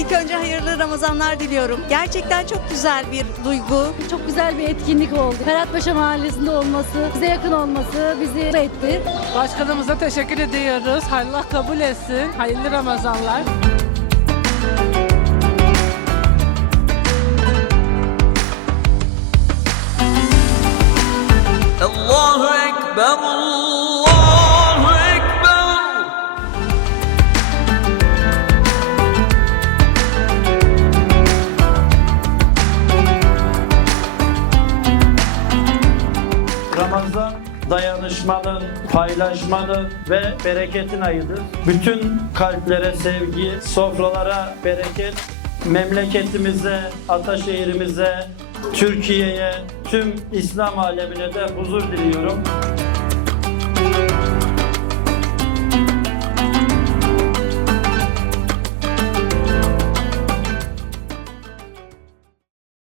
İlk önce hayırlı Ramazanlar diliyorum. Gerçekten çok güzel bir duygu. Çok güzel bir etkinlik oldu. Ferhatpaşa Mahallesi'nde olması, bize yakın olması bizi etti. Başkanımıza teşekkür ediyoruz. Allah kabul etsin. Hayırlı Ramazanlar. Allahu Ekber, Allah. Ramazan dayanışmanın, paylaşmanın ve bereketin ayıdır. Bütün kalplere sevgi, sofralara bereket, memleketimize, Ataşehir'imize, Türkiye'ye, tüm İslam alemine de huzur diliyorum.